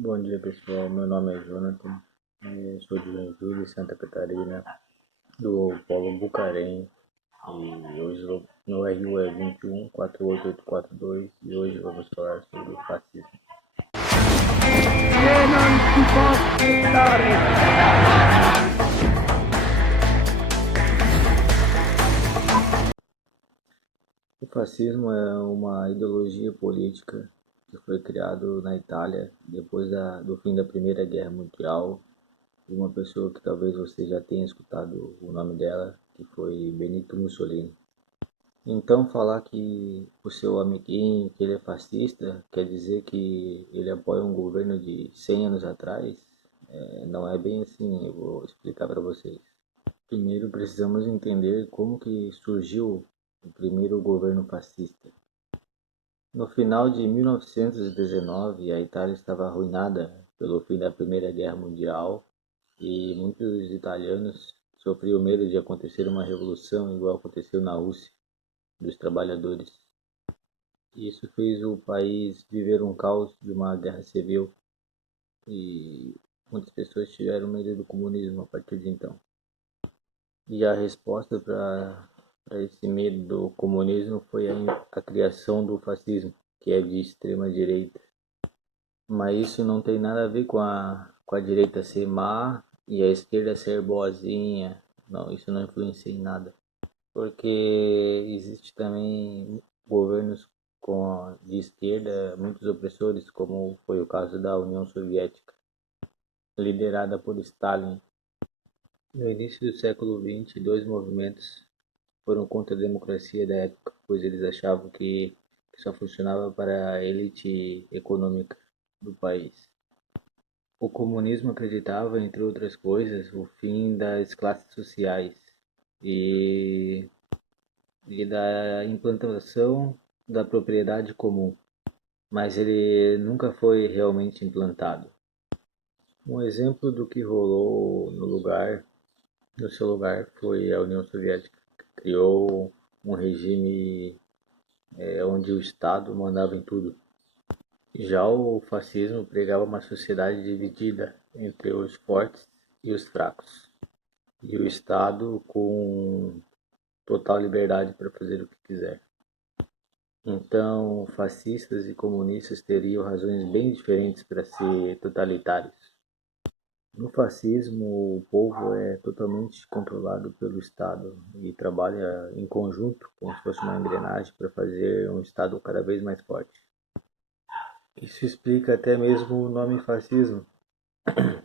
Bom dia pessoal, meu nome é Jonathan, sou de Joinville, Santa Catarina, do Polo Bucarém e hoje meu RU é 2148842 e hoje vamos falar sobre o fascismo. O fascismo é uma ideologia política que foi criado na Itália depois do fim da Primeira Guerra Mundial, de uma pessoa que talvez você já tenha escutado o nome dela, que foi Benito Mussolini. Então, falar que o seu amiguinho, que ele é fascista, quer dizer que ele apoia um governo de 100 anos atrás? Não é bem assim, eu vou explicar para vocês. Primeiro, precisamos entender como que surgiu o primeiro governo fascista. No final de 1919, a Itália estava arruinada pelo fim da Primeira Guerra Mundial e muitos italianos sofriam medo de acontecer uma revolução igual aconteceu na Rússia dos trabalhadores. Isso fez o país viver um caos de uma guerra civil e muitas pessoas tiveram medo do comunismo a partir de então. E a resposta para esse medo do comunismo foi a criação do fascismo, que é de extrema direita. Mas isso não tem nada a ver com a direita ser má e a esquerda ser boazinha. Não, isso não influencia em nada. Porque existe também governos de esquerda, muitos opressores, como foi o caso da União Soviética, liderada por Stalin. No início do século XX, dois movimentos foram contra a democracia da época, pois eles achavam que só funcionava para a elite econômica do país. O comunismo acreditava, entre outras coisas, o fim das classes sociais e da implantação da propriedade comum, mas ele nunca foi realmente implantado. Um exemplo do que rolou no seu lugar, foi a União Soviética, que criou um regime onde o Estado mandava em tudo. Já o fascismo pregava uma sociedade dividida entre os fortes e os fracos, e o Estado com total liberdade para fazer o que quiser. Então, fascistas e comunistas teriam razões bem diferentes para ser totalitários. No fascismo, o povo é totalmente controlado pelo Estado e trabalha em conjunto, como se fosse uma engrenagem, para fazer um Estado cada vez mais forte. Isso explica até mesmo o nome fascismo,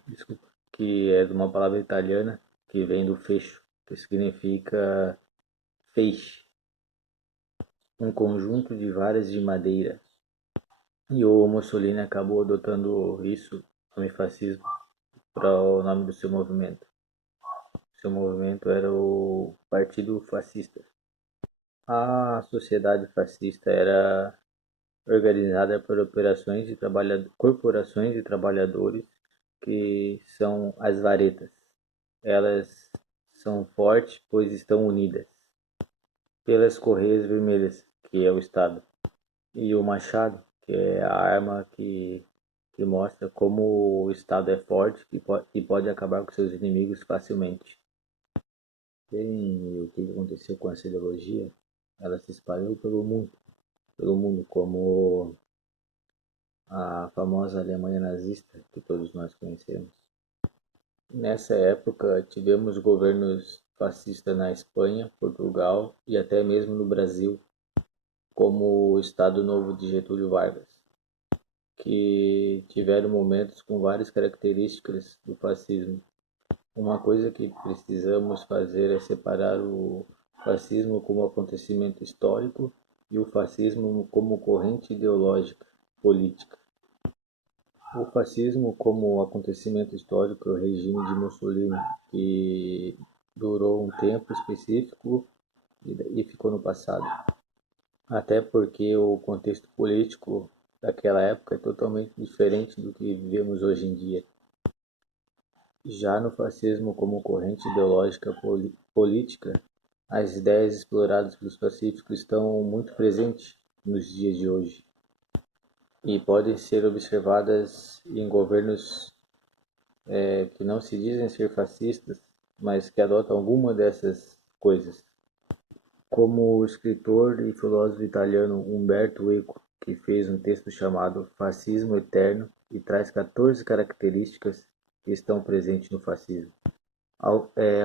desculpa, que é de uma palavra italiana que vem do fecho, que significa feixe, um conjunto de varas de madeira. E o Mussolini acabou adotando isso, o nome fascismo, para o nome do seu movimento. Seu movimento era o Partido Fascista. A sociedade fascista era organizada por corporações de trabalhadores, que são as varetas. Elas são fortes, pois estão unidas pelas correias vermelhas, que é o Estado, e o machado, que é a arma que mostra como o Estado é forte e pode acabar com seus inimigos facilmente. Bem, o que aconteceu com essa ideologia? Ela se espalhou pelo mundo como a famosa Alemanha nazista, que todos nós conhecemos. Nessa época, tivemos governos fascistas na Espanha, Portugal e até mesmo no Brasil, como o Estado Novo de Getúlio Vargas, que tiveram momentos com várias características do fascismo. Uma coisa que precisamos fazer é separar o fascismo como acontecimento histórico e o fascismo como corrente ideológica política. O fascismo como acontecimento histórico é o regime de Mussolini, que durou um tempo específico e ficou no passado. Até porque o contexto político daquela época é totalmente diferente do que vivemos hoje em dia. Já no fascismo como corrente ideológica política, as ideias exploradas pelos pacíficos estão muito presentes nos dias de hoje. e podem ser observadas em governos que não se dizem ser fascistas, mas que adotam alguma dessas coisas. Como o escritor e filósofo italiano Umberto Eco, que fez um texto chamado Fascismo Eterno e traz 14 características que estão presentes no fascismo.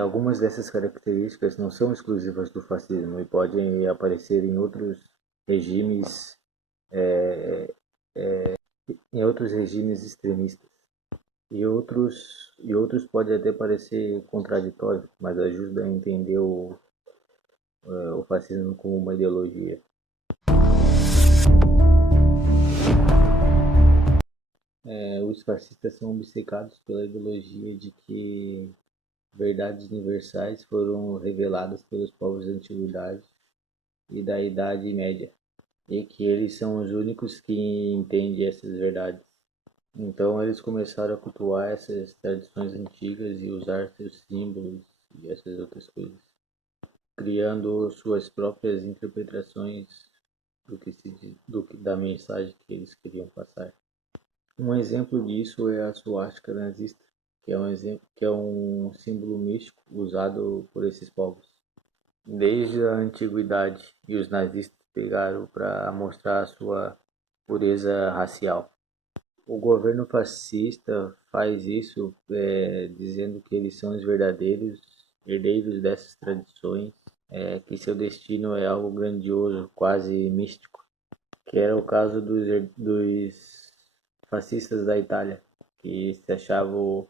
Algumas dessas características não são exclusivas do fascismo e podem aparecer em outros regimes extremistas. E outros podem até parecer contraditórios, mas ajuda a entender o fascismo como uma ideologia. Os fascistas são obcecados pela ideologia de que verdades universais foram reveladas pelos povos da Antiguidade e da Idade Média, e que eles são os únicos que entendem essas verdades. Então eles começaram a cultuar essas tradições antigas e usar seus símbolos e essas outras coisas, criando suas próprias interpretações da mensagem que eles queriam passar. Um exemplo disso é a suástica nazista, que é um símbolo místico usado por esses povos. Desde a antiguidade, e os nazistas pegaram para mostrar a sua pureza racial. O governo fascista faz isso dizendo que eles são os verdadeiros herdeiros dessas tradições, que seu destino é algo grandioso, quase místico, que era o caso dos fascistas da Itália, que se achavam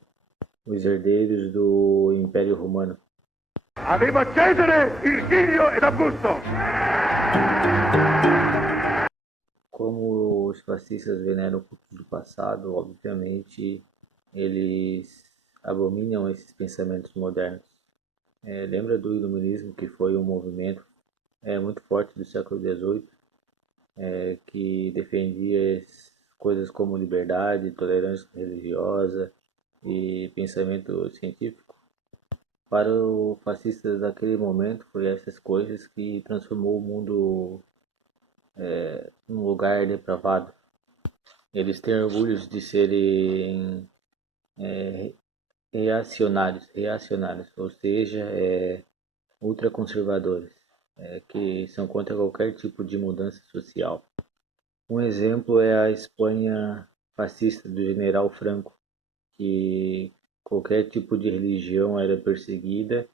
os herdeiros do Império Romano. Aveva Cesare, Virgilio ed Augusto! Como os fascistas veneram cultos do passado, obviamente eles abominam esses pensamentos modernos. Lembra do Iluminismo, que foi um movimento muito forte do século XVIII, que defendia coisas como liberdade, tolerância religiosa e pensamento científico? Para o fascista daquele momento, foi essas coisas que transformou o mundo num lugar depravado. Eles têm orgulho de serem reacionários, ou seja, ultraconservadores, que são contra qualquer tipo de mudança social. Um exemplo é a Espanha fascista do general Franco, que qualquer tipo de religião era perseguida,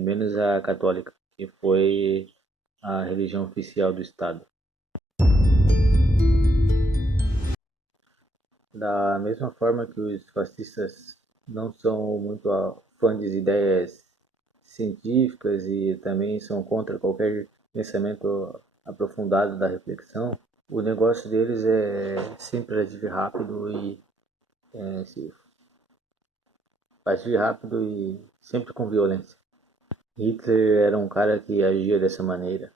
menos a católica, que foi a religião oficial do Estado. Da mesma forma que os fascistas não são muito fãs de ideias científicas e também são contra qualquer pensamento aprofundado da reflexão, o negócio deles é sempre agir rápido e sempre com violência. Hitler era um cara que agia dessa maneira.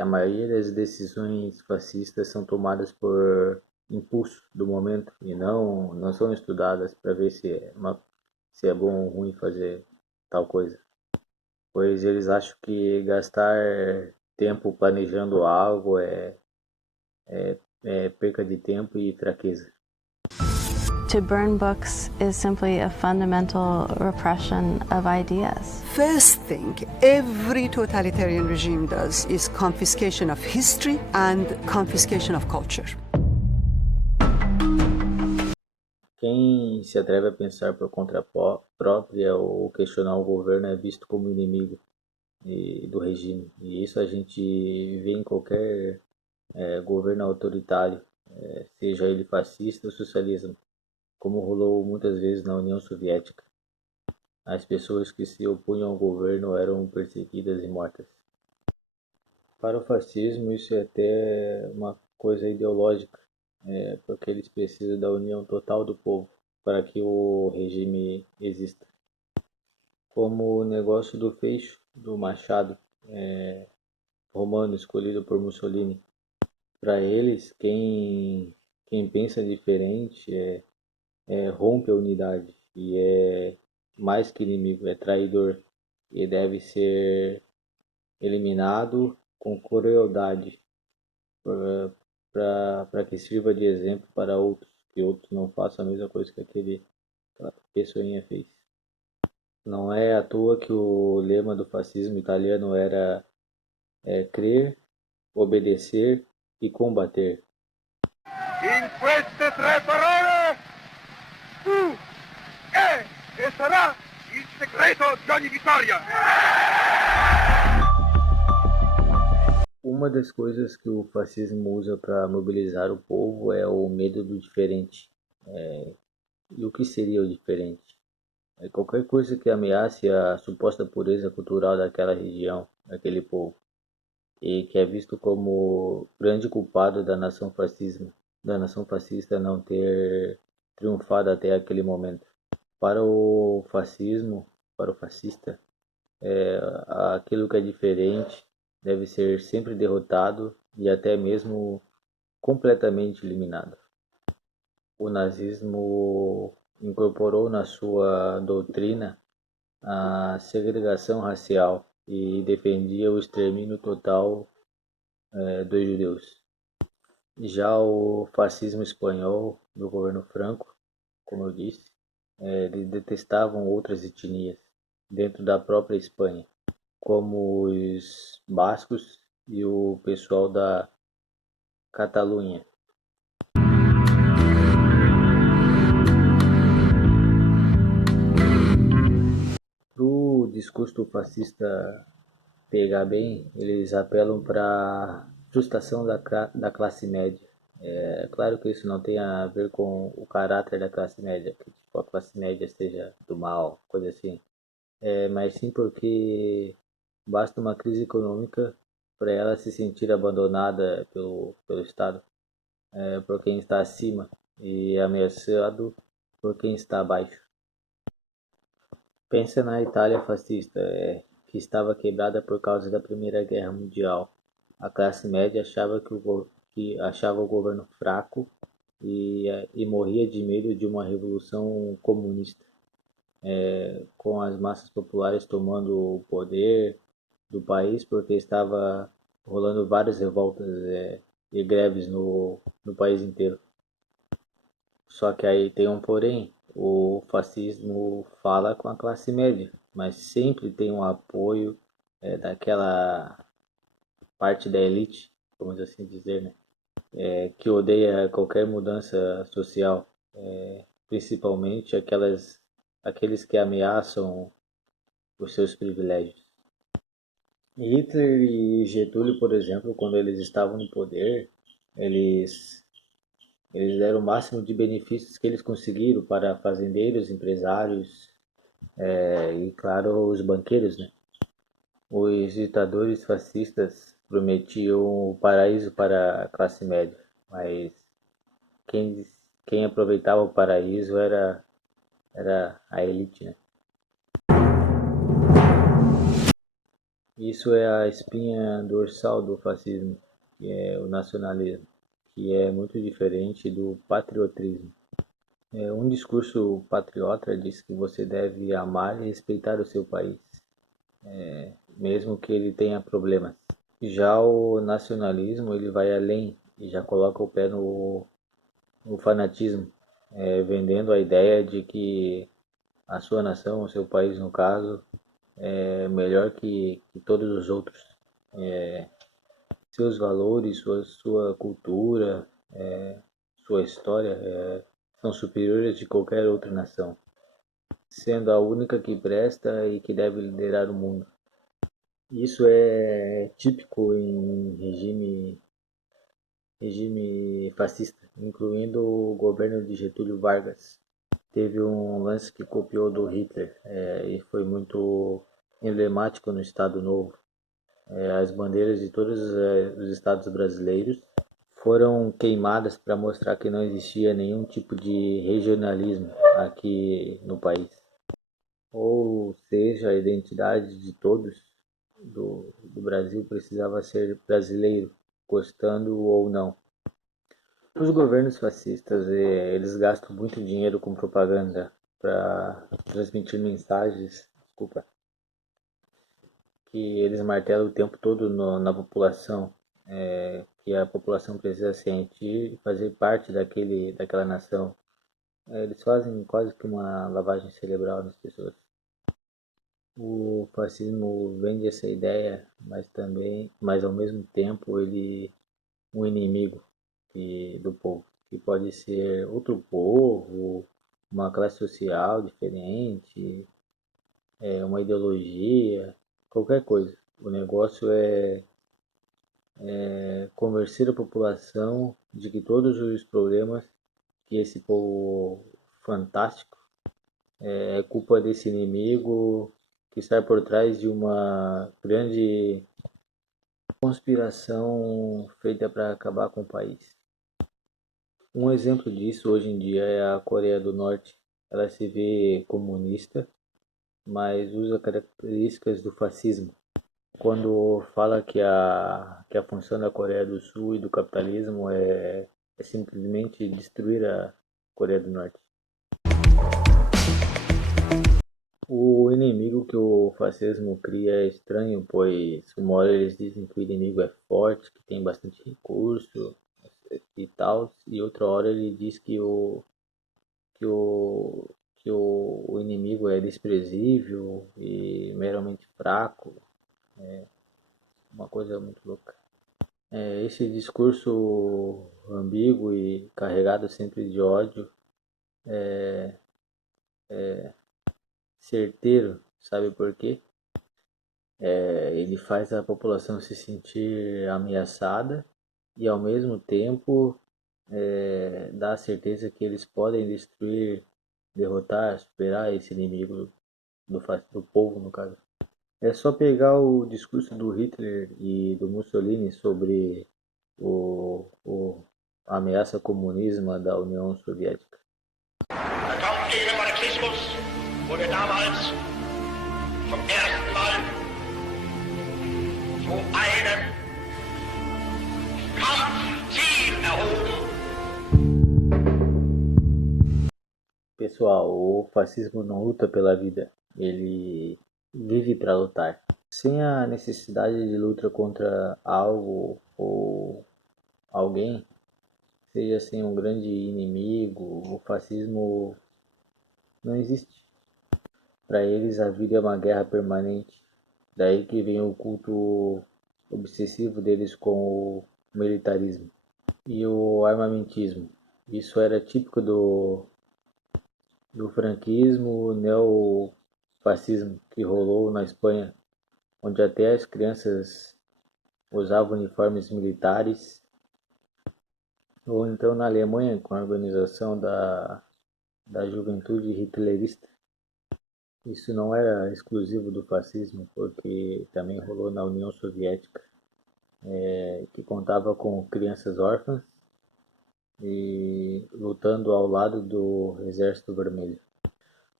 A maioria das decisões fascistas são tomadas por impulso do momento e não são estudadas para ver se é bom ou ruim fazer tal coisa. Pois eles acham que gastar tempo planejando algo é perca de tempo e fraqueza. To burn books is simply a fundamental repression of ideas. First thing every totalitarian regime does is confiscation of history and confiscation of culture. Quem se atreve a pensar por conta própria ou questionar o governo é visto como inimigo do regime. E isso a gente vê em qualquer governo autoritário, seja ele fascista ou socialismo, como rolou muitas vezes na União Soviética. As pessoas que se opunham ao governo eram perseguidas e mortas. Para o fascismo, isso é até uma coisa ideológica, porque eles precisam da união total do povo para que o regime exista. Como o negócio do feixe, do machado romano escolhido por Mussolini. Para eles, quem pensa diferente rompe a unidade e é mais que inimigo, é traidor e deve ser eliminado com crueldade para que sirva de exemplo para outros, que outros não façam a mesma coisa que aquela pessoinha fez. Não é à toa que o lema do fascismo italiano era crer, obedecer e combater. In queste tre parole tu è e sarà il segreto di ogni vittoria. Uma das coisas que o fascismo usa para mobilizar o povo é o medo do diferente. E o que seria o diferente? Qualquer coisa que ameace a suposta pureza cultural daquela região, daquele povo, e que é visto como grande culpado da nação fascista não ter triunfado até aquele momento. Para o fascismo, para o fascista, aquilo que é diferente deve ser sempre derrotado e até mesmo completamente eliminado. O nazismo incorporou na sua doutrina a segregação racial e defendia o extermínio total dos judeus. Já o fascismo espanhol, do governo Franco, como eu disse, eles detestavam outras etnias dentro da própria Espanha, como os bascos e o pessoal da Catalunha. Para o discurso fascista pegar bem, eles apelam para a frustração da classe média. É claro que isso não tem a ver com o caráter da classe média, que tipo, a classe média seja do mal, coisa assim. Mas sim porque basta uma crise econômica para ela se sentir abandonada pelo Estado, por quem está acima, e ameaçado por quem está abaixo. Pensa na Itália fascista, que estava quebrada por causa da Primeira Guerra Mundial. A classe média achava o governo fraco e morria de medo de uma revolução comunista, com as massas populares tomando o poder do país, porque estava rolando várias revoltas e greves no país inteiro. Só que aí tem um porém, o fascismo fala com a classe média, mas sempre tem um apoio daquela parte da elite, vamos assim dizer, né? Que odeia qualquer mudança social, principalmente aqueles que ameaçam os seus privilégios. Hitler e Getúlio, por exemplo, quando eles estavam no poder, eles deram o máximo de benefícios que eles conseguiram para fazendeiros, empresários e, claro, os banqueiros, né? Os ditadores fascistas prometiam o paraíso para a classe média, mas quem, quem aproveitava o paraíso era a elite, né? Isso é a espinha dorsal do fascismo, que é o nacionalismo, que é muito diferente do patriotismo. Um discurso patriota diz que você deve amar e respeitar o seu país, mesmo que ele tenha problemas. Já o nacionalismo ele vai além e já coloca o pé no fanatismo, vendendo a ideia de que a sua nação, o seu país no caso, é melhor que todos os outros. Seus valores, sua cultura, sua história são superiores de qualquer outra nação, sendo a única que presta e que deve liderar o mundo. Isso é típico em regime fascista, incluindo o governo de Getúlio Vargas. Teve um lance que copiou do Hitler e foi muito emblemático no Estado Novo. As bandeiras de todos os estados brasileiros foram queimadas para mostrar que não existia nenhum tipo de regionalismo aqui no país. Ou seja, a identidade de todos do Brasil precisava ser brasileiro, gostando ou não. Os governos fascistas, eles gastam muito dinheiro com propaganda para transmitir mensagens, que eles martelam o tempo todo na população, que a população precisa sentir e fazer parte daquela nação. Eles fazem quase que uma lavagem cerebral nas pessoas. O fascismo vende essa ideia, mas ao mesmo tempo ele é um inimigo do povo, que pode ser outro povo, uma classe social diferente, uma ideologia, qualquer coisa. O negócio é convencer a população de que todos os problemas que esse povo fantástico é culpa desse inimigo que está por trás de uma grande conspiração feita para acabar com o país. Um exemplo disso hoje em dia é a Coreia do Norte. Ela se vê comunista, mas usa características do fascismo. Quando fala que a função da Coreia do Sul e do capitalismo é simplesmente destruir a Coreia do Norte. O inimigo que o fascismo cria é estranho, pois uma hora eles dizem que o inimigo é forte, que tem bastante recurso e tal, e outra hora ele diz que o, que o inimigo é desprezível e meramente fraco, uma coisa muito louca. Esse discurso ambíguo e carregado sempre de ódio certeiro, sabe por quê? Ele faz a população se sentir ameaçada e ao mesmo tempo dá a certeza que eles podem destruir, derrotar, superar esse inimigo do povo, no caso. É só pegar o discurso do Hitler e do Mussolini sobre a ameaça comunismo da União Soviética. Der Kampf gegen den Marxismus wurde damals zum ersten Mal zu einem Kampfziel erhoben. Pessoal, o fascismo não luta pela vida, ele vive para lutar. Sem a necessidade de luta contra algo ou alguém, seja sem um grande inimigo, o fascismo não existe. Para eles a vida é uma guerra permanente. Daí que vem o culto obsessivo deles com o militarismo e o armamentismo. Isso era típico do franquismo, neofascismo que rolou na Espanha, onde até as crianças usavam uniformes militares, ou então na Alemanha com a organização da juventude hitlerista. Isso não era exclusivo do fascismo, porque também rolou na União Soviética, que contava com crianças órfãs e lutando ao lado do Exército Vermelho.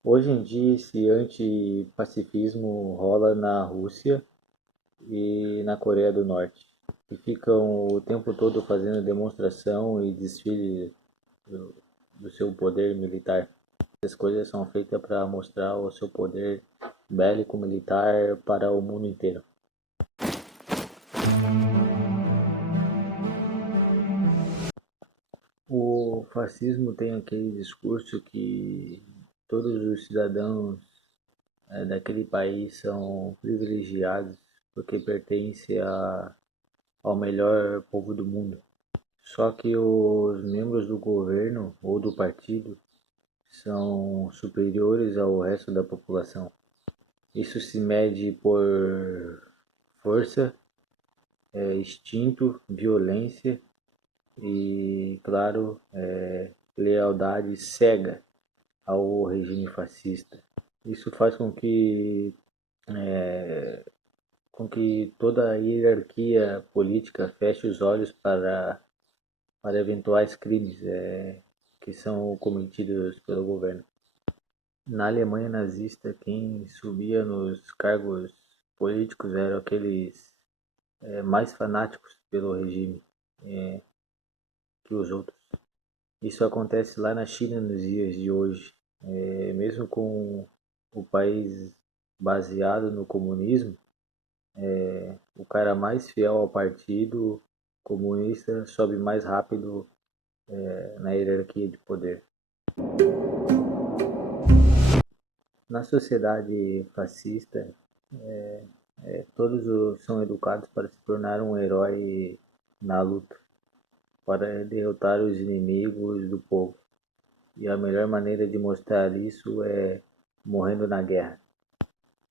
Hoje em dia esse antipacifismo rola na Rússia e na Coreia do Norte, que ficam o tempo todo fazendo demonstração e desfile do seu poder militar. Essas coisas são feitas para mostrar o seu poder bélico militar para o mundo inteiro. O fascismo tem aquele discurso que todos os cidadãos daquele país são privilegiados porque pertencem ao melhor povo do mundo. Só que os membros do governo ou do partido são superiores ao resto da população. Isso se mede por força, instinto, violência e, claro, lealdade cega ao regime fascista. Isso faz com que toda a hierarquia política feche os olhos para eventuais crimes que são cometidos pelo governo. Na Alemanha nazista, quem subia nos cargos políticos eram aqueles mais fanáticos pelo regime que os outros. Isso acontece lá na China nos dias de hoje. Mesmo com o país baseado no comunismo, o cara mais fiel ao partido comunista sobe mais rápido na hierarquia de poder. Na sociedade fascista, todos são educados para se tornar um herói na luta, para derrotar os inimigos do povo. E a melhor maneira de mostrar isso é morrendo na guerra.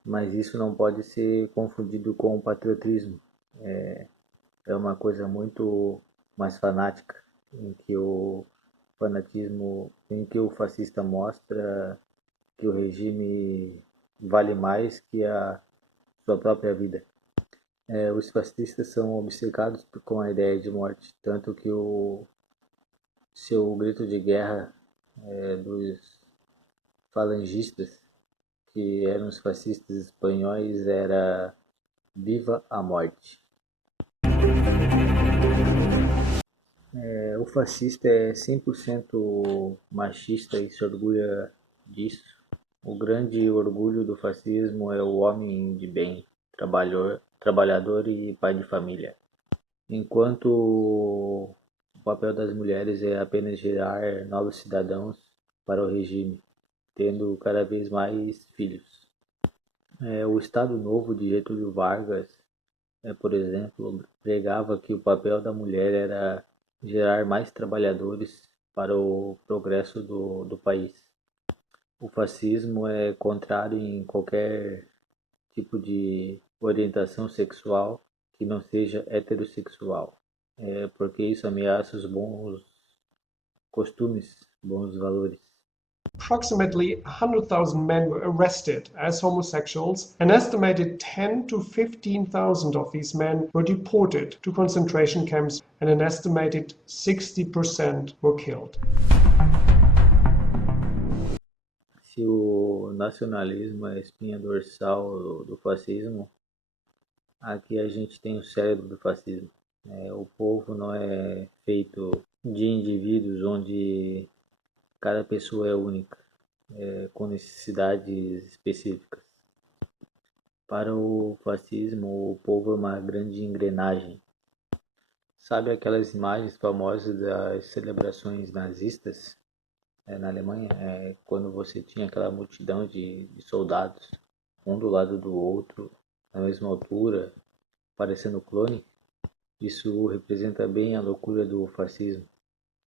Mas isso não pode ser confundido com patriotismo. É uma coisa muito mais fanática, em que o fascista mostra que o regime vale mais que a sua própria vida. Os fascistas são obcecados com a ideia de morte, tanto que o seu grito de guerra dos falangistas, que eram os fascistas espanhóis, era "Viva a morte". O fascista é 100% machista e se orgulha disso. O grande orgulho do fascismo é o homem de bem, trabalhador e pai de família. Enquanto o papel das mulheres é apenas gerar novos cidadãos para o regime, tendo cada vez mais filhos. O Estado Novo de Getúlio Vargas, por exemplo, pregava que o papel da mulher era gerar mais trabalhadores para o progresso do país. O fascismo é contrário em qualquer tipo de orientação sexual que não seja heterossexual, porque isso ameaça os bons costumes, bons valores. Approximately 100,000 men were arrested as homosexuals. An estimated 10 to 15,000 of these men were deported to concentration camps, and an estimated 60% were killed. Se o nacionalismo é a espinha dorsal do fascismo, aqui a gente tem o cérebro do fascismo. O povo não é feito de indivíduos onde cada pessoa é única, com necessidades específicas. Para o fascismo, o povo é uma grande engrenagem. Sabe aquelas imagens famosas das celebrações nazistas na Alemanha? Quando você tinha aquela multidão de soldados, um do lado do outro, na mesma altura, parecendo clone. Isso representa bem a loucura do fascismo,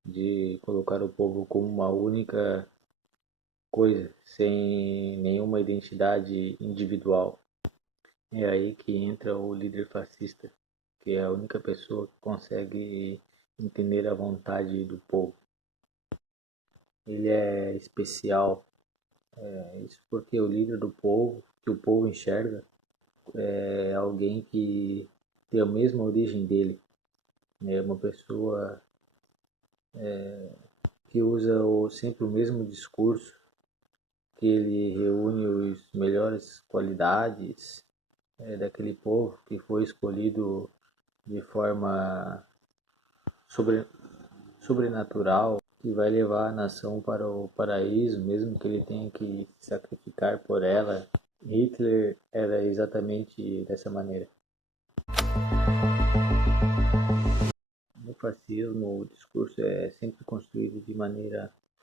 de colocar o povo como uma única coisa, sem nenhuma identidade individual. É aí que entra o líder fascista, que é a única pessoa que consegue entender a vontade do povo. Ele é especial, isso porque o líder do povo, que o povo enxerga, é alguém que tem a mesma origem dele. É uma pessoa que usa sempre o mesmo discurso, que ele reúne os melhores qualidades daquele povo que foi escolhido de forma sobrenatural, que vai levar a nação para o paraíso, mesmo que ele tenha que se sacrificar por ela. Hitler era exatamente dessa maneira. No fascismo, o discurso é sempre construído de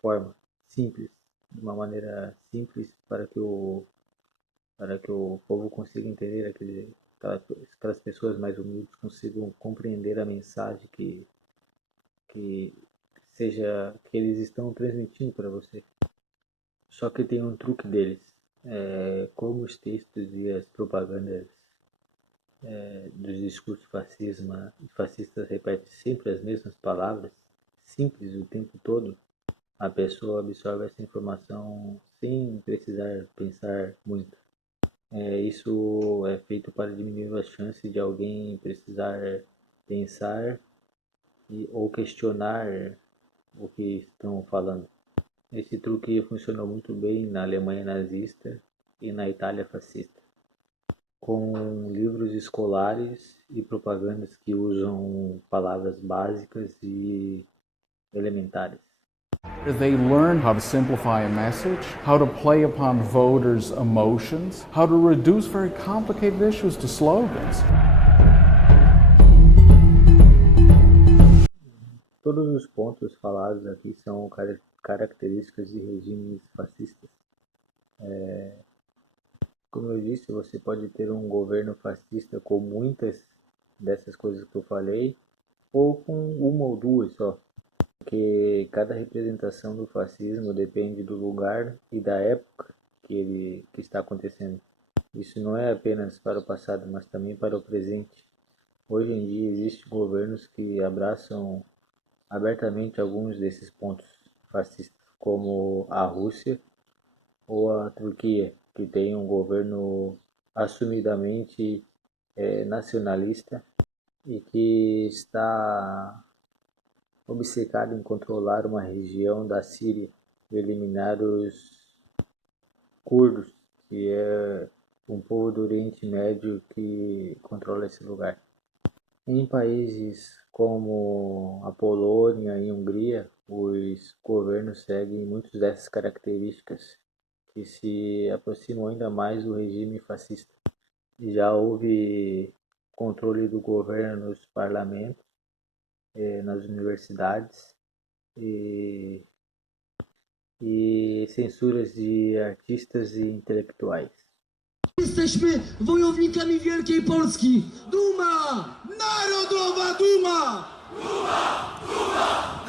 forma simples, de uma maneira simples para que o povo consiga entender, aquelas pessoas mais humildes consigam compreender a mensagem que eles estão transmitindo para você. Só que tem um truque deles, como os textos e as propagandas dos discursos fascistas repetem sempre as mesmas palavras, simples o tempo todo. A pessoa absorve essa informação sem precisar pensar muito. Isso é feito para diminuir as chances de alguém precisar pensar ou questionar o que estão falando. Esse truque funcionou muito bem na Alemanha nazista e na Itália fascista, com livros escolares e propagandas que usam palavras básicas e elementares. They learn how to simplify a message, how to play upon voters' emotions, how to reduce very complicated issues to slogans. todos os pontos falados aqui são características de regimes fascistas. Como eu disse, você pode ter um governo fascista com muitas dessas coisas que eu falei, ou com uma ou duas só, porque cada representação do fascismo depende do lugar e da época que está acontecendo. Isso não é apenas para o passado, mas também para o presente. Hoje em dia existem governos que abraçam abertamente alguns desses pontos fascistas, como a Rússia ou a Turquia, que tem um governo assumidamente nacionalista e que está obcecado em controlar uma região da Síria e eliminar os curdos, que é um povo do Oriente Médio que controla esse lugar. Em países como a Polônia e a Hungria, os governos seguem muitas dessas características que se aproximam ainda mais do regime fascista. Já houve controle do governo nos parlamentos, nas universidades e censuras de artistas e intelectuais. Jesteśmy wojownikami wielkiej Polski. Duma! Narodowa duma! Duma! Duma!